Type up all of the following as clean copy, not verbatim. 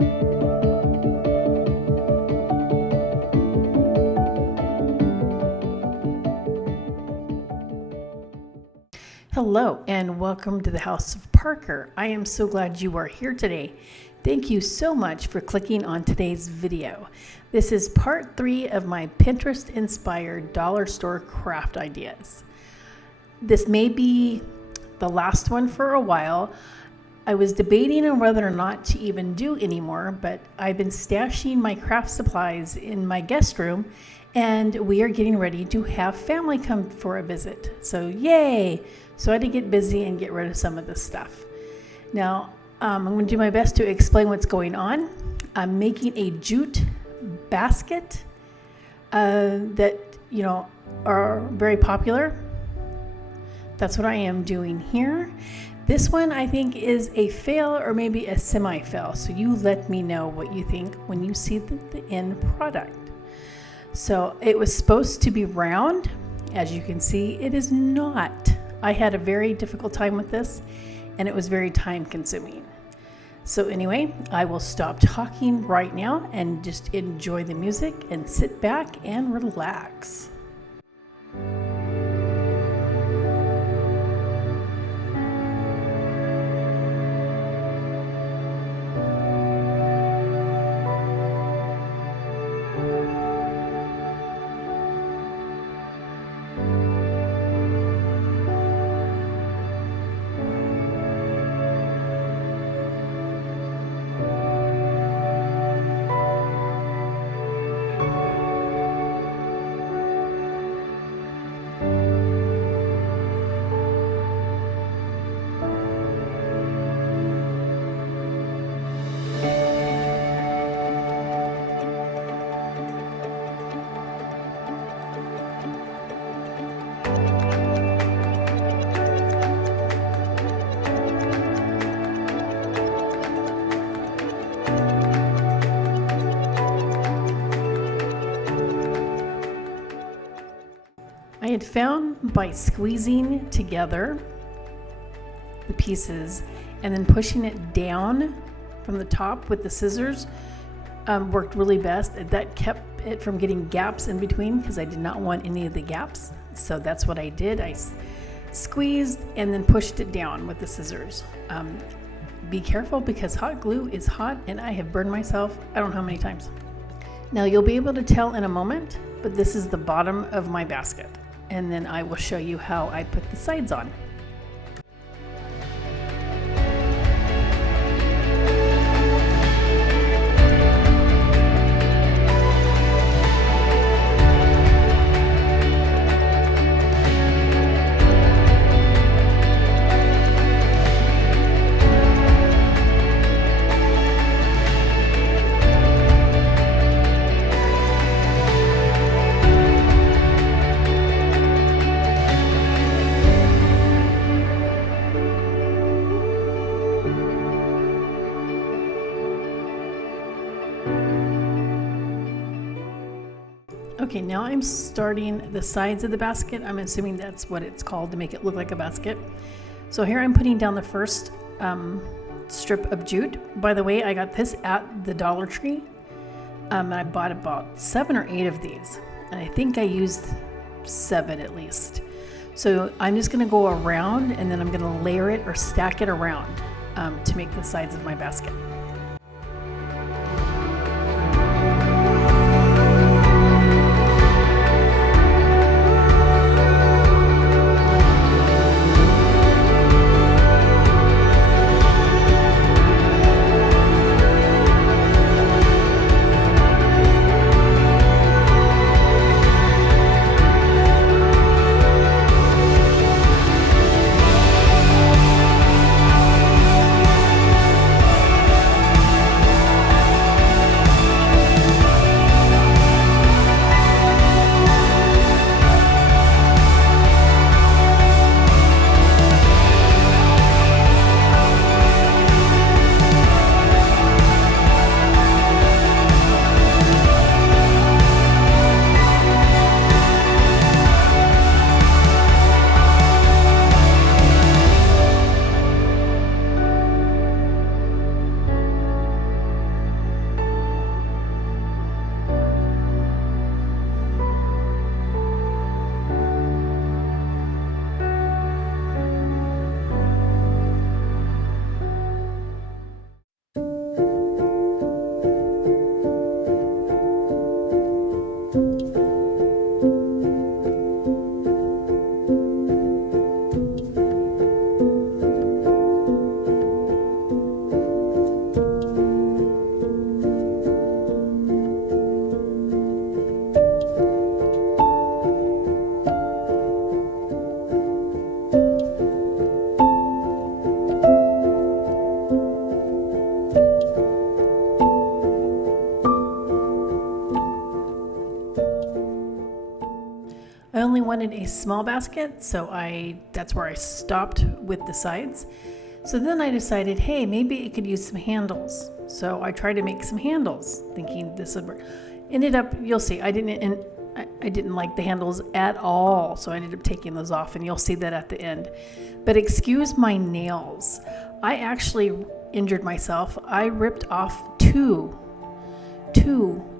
Hello and welcome to the House of Parker. I am so glad you are here today. Thank you so much for clicking on today's video. This is part 3 of my Pinterest-inspired dollar store craft ideas. This may be the last one for a while. I was debating on whether or not to even do anymore, but I've been stashing my craft supplies in my guest room and we are getting ready to have family come for a visit. So yay! So I had to get busy and get rid of some of this stuff. Now, I'm going to do my best to explain what's going on. I'm making a jute basket that, are very popular. That's what I am doing here. This one I think is a fail or maybe a semi-fail. So you let me know what you think when you see the end product. So it was supposed to be round. As you can see, it is not. I had a very difficult time with this and it was very time consuming. So anyway, I will stop talking right now and just enjoy the music and sit back and relax. I had found by squeezing together the pieces and then pushing it down from the top with the scissors worked really best. That kept it from getting gaps in between because I did not want any of the gaps. So that's what I did. I squeezed and then pushed it down with the scissors. Be careful because hot glue is hot and I have burned myself I don't know how many times. Now you'll be able to tell in a moment, but this is the bottom of my basket. And then I will show you how I put the sides on. Okay, now I'm starting the sides of the basket. I'm assuming that's what it's called to make it look like a basket. So here I'm putting down the first strip of jute. By the way, I got this at the Dollar Tree. And I bought about 7 or 8 of these. And I think I used 7 at least. So I'm just gonna go around and then I'm gonna layer it or stack it around to make the sides of my basket. wanted a small basket, so that's where I stopped with the sides. So then I decided, hey, maybe it could use some handles. So I tried to make some handles, thinking this would work. Ended up, you'll see, I didn't like the handles at all, so I ended up taking those off, and you'll see that at the end. But excuse my nails. I actually injured myself. I ripped off two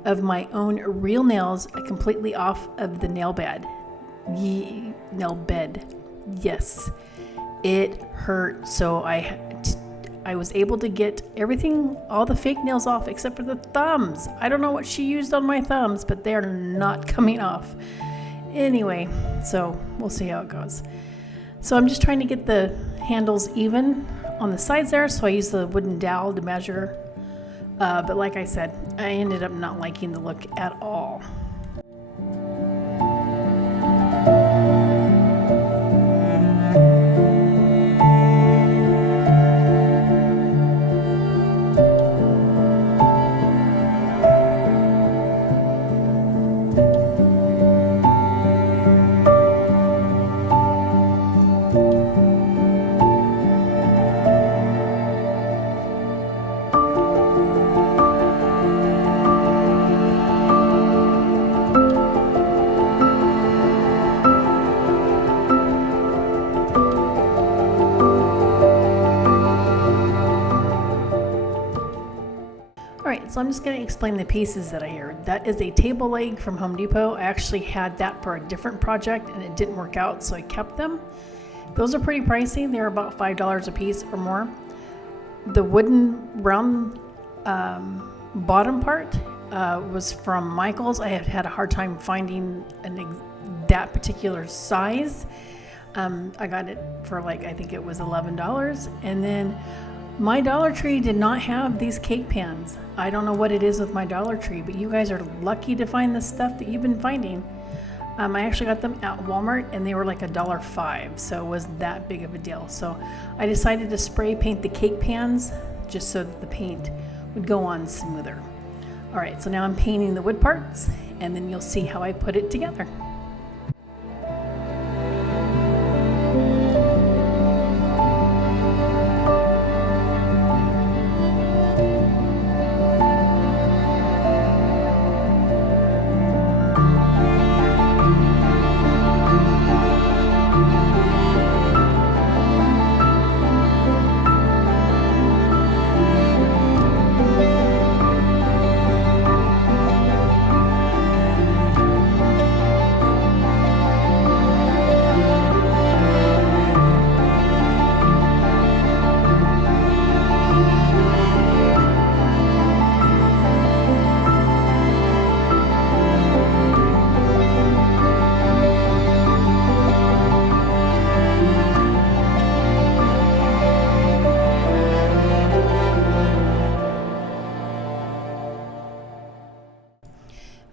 of my own real nails completely off of the nail bed. Yes, it hurt. So I was able to get everything, all the fake nails off except for the thumbs. I don't know what she used on my thumbs, but they're not coming off. Anyway, so we'll see how it goes. So I'm just trying to get the handles even on the sides there, so I use the wooden dowel to measure. But like I said, I ended up not liking the look at all. So I'm just going to explain the pieces that I heard. That is a table leg from Home Depot. I actually had that for a different project and it didn't work out, so I kept them. Those are pretty pricey. They're about $5 a piece or more. The wooden round bottom part was from Michael's. I had a hard time finding that particular size. I got it for I think it was $11. And then my Dollar Tree did not have these cake pans. I don't know what it is with my Dollar Tree, but you guys are lucky to find the stuff that you've been finding. I actually got them at Walmart and they were like $1.05, so it wasn't that big of a deal. So I decided to spray paint the cake pans just so that the paint would go on smoother. All right, so now I'm painting the wood parts and then you'll see how I put it together.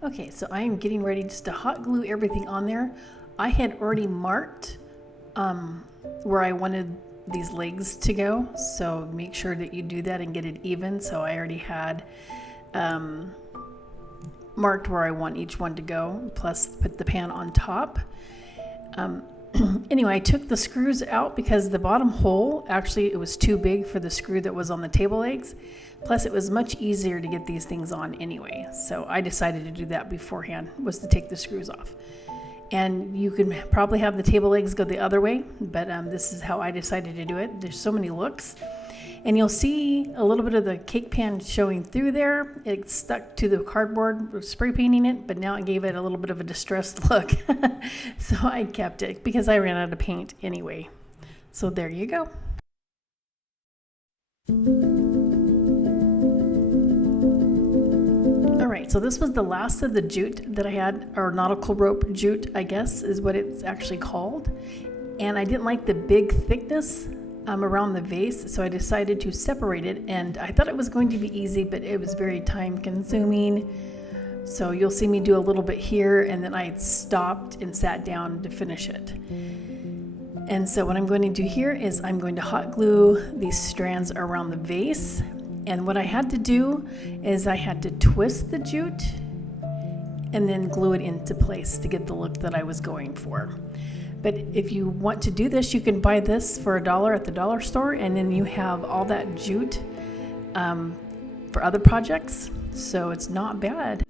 Okay, so I am getting ready just to hot glue everything on there. I had already marked where I wanted these legs to go, so make sure that you do that and get it even. So I already had marked where I want each one to go, plus put the pan on top. Anyway, I took the screws out because the bottom hole, actually it was too big for the screw that was on the table legs. Plus it was much easier to get these things on anyway. So I decided to do that beforehand, was to take the screws off. And you can probably have the table legs go the other way, but this is how I decided to do it. There's so many looks. And you'll see a little bit of the cake pan showing through there. It stuck to the cardboard, spray painting it, but now it gave it a little bit of a distressed look. So I kept it because I ran out of paint anyway. So there you go. All right, so this was the last of the jute that I had, or nautical rope jute, I guess is what it's actually called. And I didn't like the big thickness around the vase, so I decided to separate it, and I thought it was going to be easy, but it was very time consuming. So you'll see me do a little bit here, and then I stopped and sat down to finish it. And so what I'm going to do here is I'm going to hot glue these strands around the vase. And what I had to do is I had to twist the jute and then glue it into place to get the look that I was going for. But if you want to do this, you can buy this for $1 at the dollar store, and then you have all that jute for other projects, so it's not bad.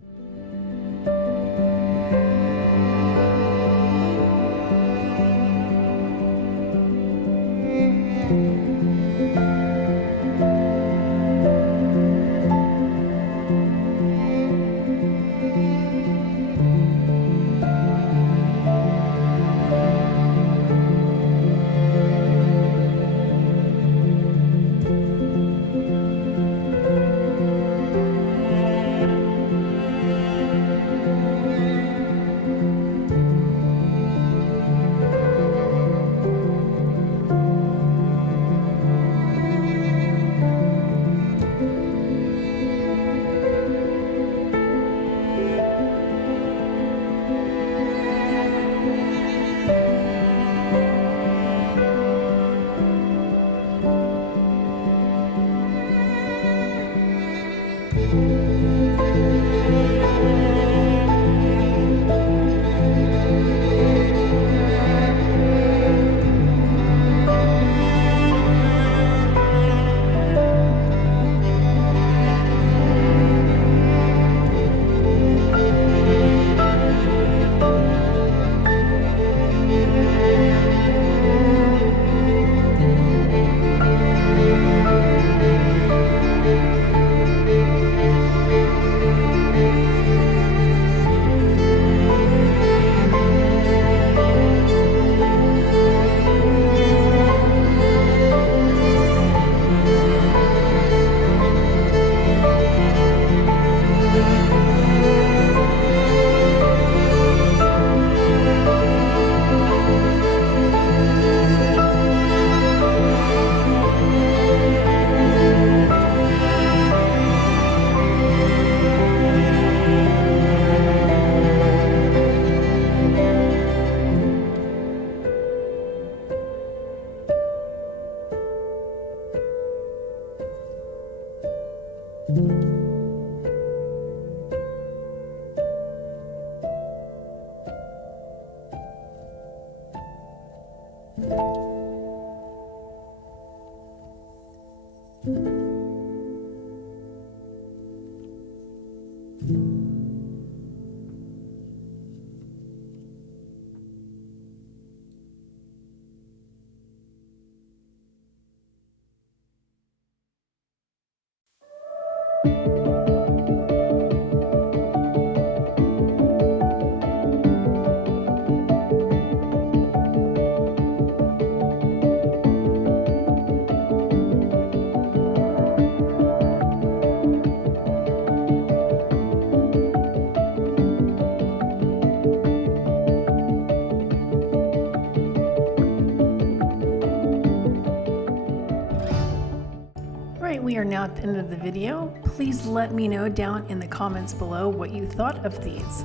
We are now at the end of the video. Please let me know down in the comments below what you thought of these.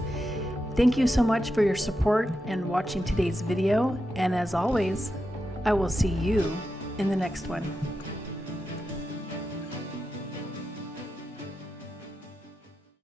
Thank you so much for your support and watching today's video, and as always, I will see you in the next one.